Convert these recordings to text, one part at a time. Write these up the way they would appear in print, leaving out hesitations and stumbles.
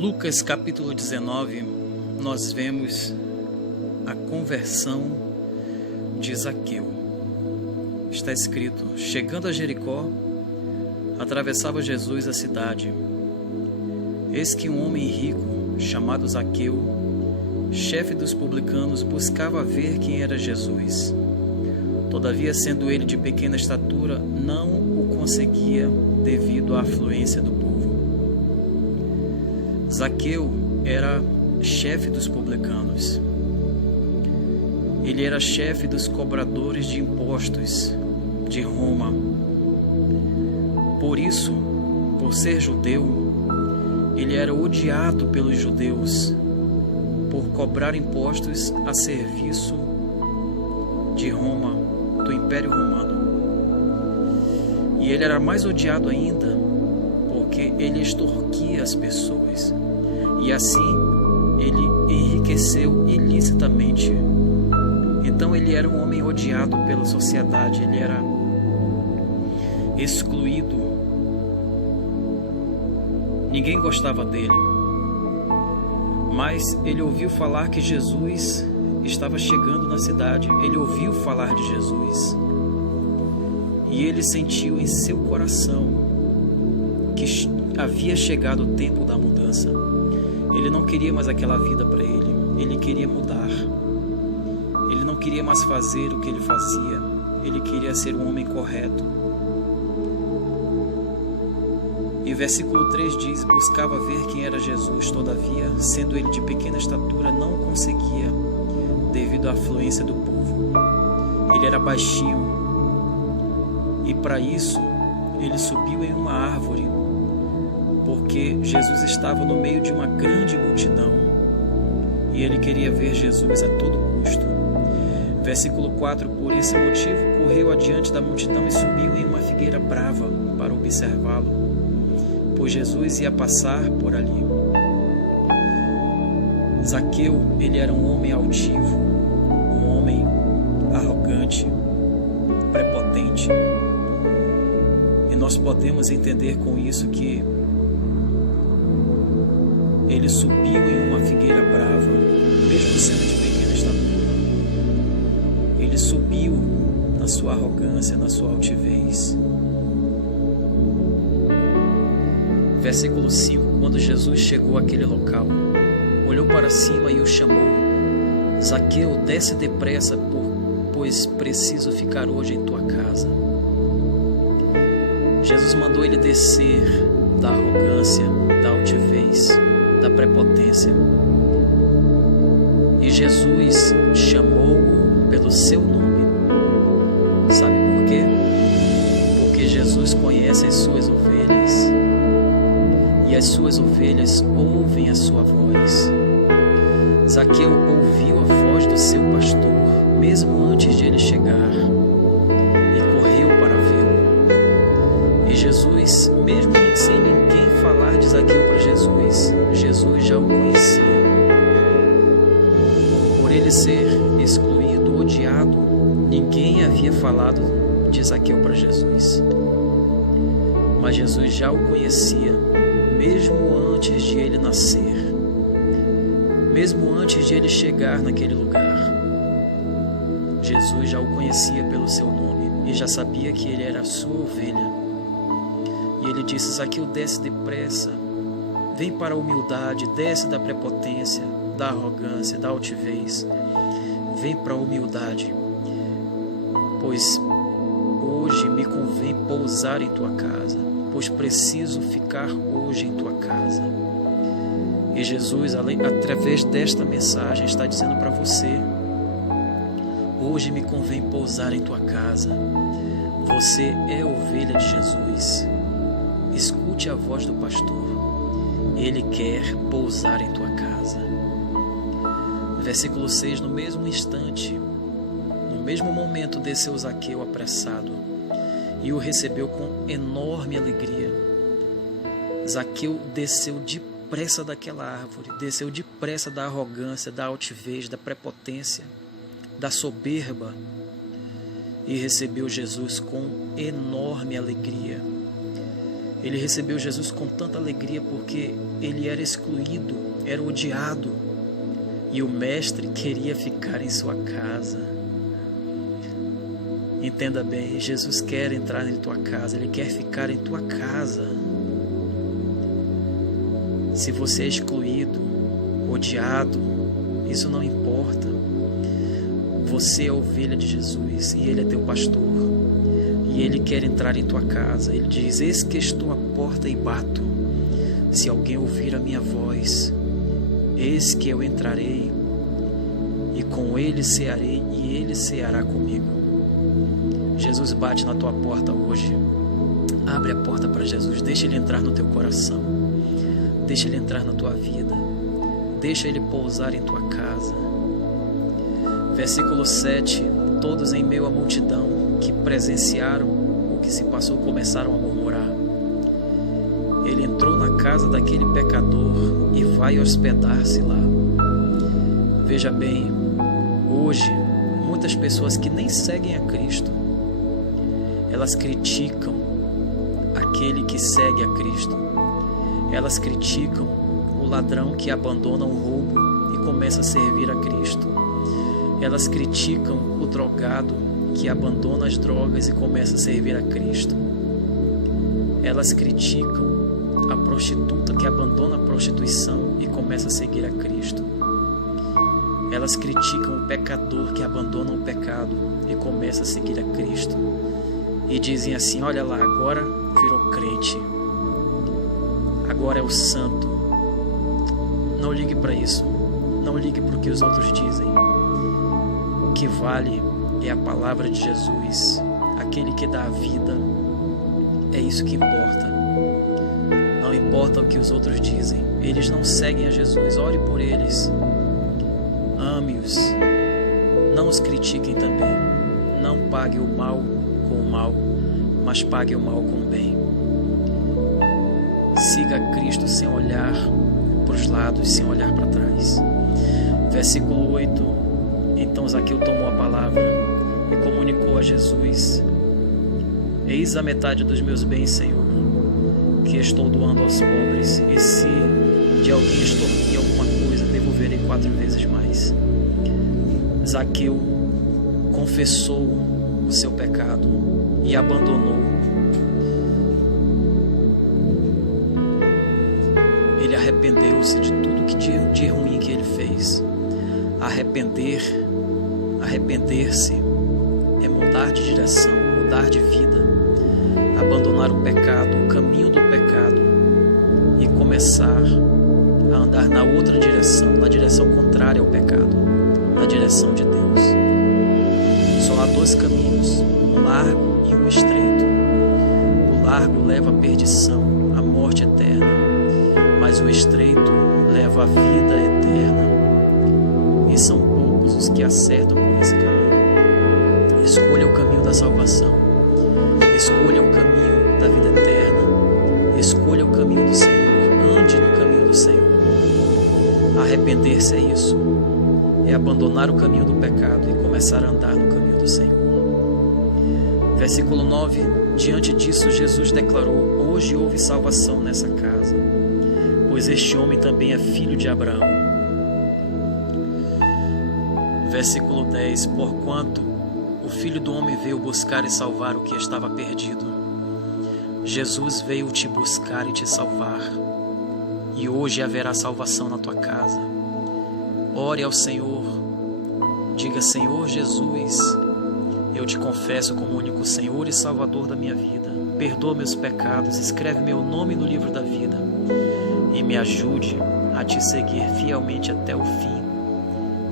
Lucas capítulo 19, nós vemos a conversão de Zaqueu. Está escrito: chegando a Jericó, atravessava Jesus a cidade. Eis que um homem rico, chamado Zaqueu, chefe dos publicanos, buscava ver quem era Jesus. Todavia, sendo ele de pequena estatura, não o conseguia devido à afluência do povo. Zaqueu era chefe dos publicanos. Ele era chefe dos cobradores de impostos de Roma. Por isso, por ser judeu, ele era odiado pelos judeus por cobrar impostos a serviço de Roma, do Império Romano. E ele era mais odiado ainda porque ele extorquia as pessoas. E assim, ele enriqueceu ilicitamente. Então ele era um homem odiado pela sociedade, ele era excluído. Ninguém gostava dele. Mas ele ouviu falar que Jesus estava chegando na cidade. Ele ouviu falar de Jesus. E ele sentiu em seu coração que havia chegado o tempo da mudança. Ele não queria mais aquela vida para ele. Ele queria mudar. Ele não queria mais fazer o que ele fazia. Ele queria ser um homem correto. E o versículo 3 diz: buscava ver quem era Jesus, todavia, sendo ele de pequena estatura, não conseguia, devido à afluência do povo. Ele era baixinho, e para isso, ele subiu em uma árvore, porque Jesus estava no meio de uma grande multidão, e ele queria ver Jesus a todo custo. Versículo 4: por esse motivo, correu adiante da multidão e subiu em uma figueira brava para observá-lo, pois Jesus ia passar por ali. Zaqueu, ele era um homem altivo, um homem arrogante, prepotente. E nós podemos entender com isso que ele subiu em uma figueira brava, mesmo sendo de pequena estatura. Ele subiu na sua arrogância, na sua altivez. Versículo 5: quando Jesus chegou àquele local, olhou para cima e o chamou: Zaqueu, desce depressa, pois preciso ficar hoje em tua casa. Jesus mandou ele descer da arrogância, da altivez, da prepotência. E Jesus chamou-o pelo seu nome. Sabe por quê? Porque Jesus conhece as suas ovelhas. E as suas ovelhas ouvem a sua voz. Zaqueu ouviu a voz do seu pastor, mesmo antes de ele chegar, e correu para vê-lo. E Jesus, mesmo sem ninguém falar de Zaqueu para Jesus, Jesus já o conhecia. Por ele ser excluído, odiado, ninguém havia falado de Zaqueu para Jesus. Mas Jesus já o conhecia, mesmo antes de ele nascer, mesmo antes de ele chegar naquele lugar. Jesus já o conhecia pelo seu nome e já sabia que ele era a sua ovelha. E ele disse: Zaqueu, desce depressa, vem para a humildade, desce da prepotência, da arrogância, da altivez, vem para a humildade, pois hoje me convém pousar em tua casa, pois preciso ficar hoje em tua casa. E Jesus, através desta mensagem, está dizendo para você: hoje me convém pousar em tua casa. Você é ovelha de Jesus. Escute a voz do pastor. Ele quer pousar em tua casa. Versículo 6: no mesmo instante, no mesmo momento, desceu Zaqueu apressado e o recebeu com enorme alegria. Zaqueu desceu depressa daquela árvore, desceu depressa da arrogância, da altivez, da prepotência, da soberba, e recebeu Jesus com enorme alegria. Ele recebeu Jesus com tanta alegria porque ele era excluído, era odiado, e o mestre queria ficar em sua casa. Entenda bem, Jesus quer entrar em tua casa, Ele quer ficar em tua casa. Se você é excluído, odiado, isso não importa. Você é ovelha de Jesus e Ele é teu pastor. E Ele quer entrar em tua casa. Ele diz: eis que estou à porta e bato. Se alguém ouvir a minha voz, eis que eu entrarei, e com Ele cearei, e Ele ceará comigo. Jesus bate na tua porta hoje. Abre a porta para Jesus. Deixa Ele entrar no teu coração. Deixa Ele entrar na tua vida. Deixa Ele pousar em tua casa. Versículo 7. Todos em meio à multidão que presenciaram o que se passou começaram a murmurar. Ele entrou na casa daquele pecador e vai hospedar-se lá. Veja bem, hoje muitas pessoas que nem seguem a Cristo, elas criticam aquele que segue a Cristo. Elas criticam o ladrão que abandona o roubo e começa a servir a Cristo. Elas criticam o drogado que abandona as drogas e começa a servir a Cristo. Elas criticam a prostituta que abandona a prostituição e começa a seguir a Cristo. Elas criticam o pecador que abandona o pecado e começa a seguir a Cristo. E dizem assim: olha lá, agora virou crente, agora é o santo. Não ligue para isso, não ligue para o que os outros dizem. O que vale é a palavra de Jesus, aquele que dá a vida. É isso que importa. Não importa o que os outros dizem. Eles não seguem a Jesus. Ore por eles. Ame-os. Não os critiquem também. Não pague o mal com o mal, mas pague o mal com o bem. Siga Cristo sem olhar para os lados, sem olhar para trás. Versículo 8. Então Zaqueu tomou a palavra e comunicou a Jesus: eis a metade dos meus bens, Senhor, que estou doando aos pobres, e se de alguém extorquir alguma coisa, devolverei 4 vezes mais. Zaqueu confessou o seu pecado e abandonou. Ele arrependeu-se de tudo que de ruim que ele fez. Arrepender-se é mudar de direção, mudar de vida, abandonar o pecado, o caminho do pecado, e começar a andar na outra direção, na direção contrária ao pecado, na direção de Deus. Só há 2 caminhos, um largo e um estreito. O largo leva à perdição, à morte eterna, mas o estreito leva à vida eterna. E são poucos os que acertam por esse caminho. Escolha o caminho da salvação. Escolha o caminho da vida eterna. Escolha o caminho do Senhor. Ande no caminho do Senhor. Arrepender-se é isso. É abandonar o caminho do pecado e começar a andar no caminho do Senhor. Versículo 9. Diante disso, Jesus declarou: hoje houve salvação nessa casa, pois este homem também é filho de Abraão. Versículo 10. Porquanto o Filho do Homem veio buscar e salvar o que estava perdido. Jesus veio te buscar e te salvar. E hoje haverá salvação na tua casa. Ore ao Senhor. Diga: Senhor Jesus, eu te confesso como único Senhor e Salvador da minha vida. Perdoa meus pecados, escreve meu nome no livro da vida e me ajude a te seguir fielmente até o fim.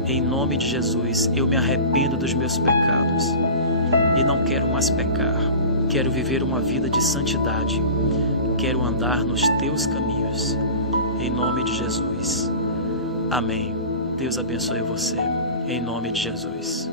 Em nome de Jesus, eu me arrependo dos meus pecados e não quero mais pecar. Quero viver uma vida de santidade. Quero andar nos teus caminhos. Em nome de Jesus. Amém. Deus abençoe você. Em nome de Jesus.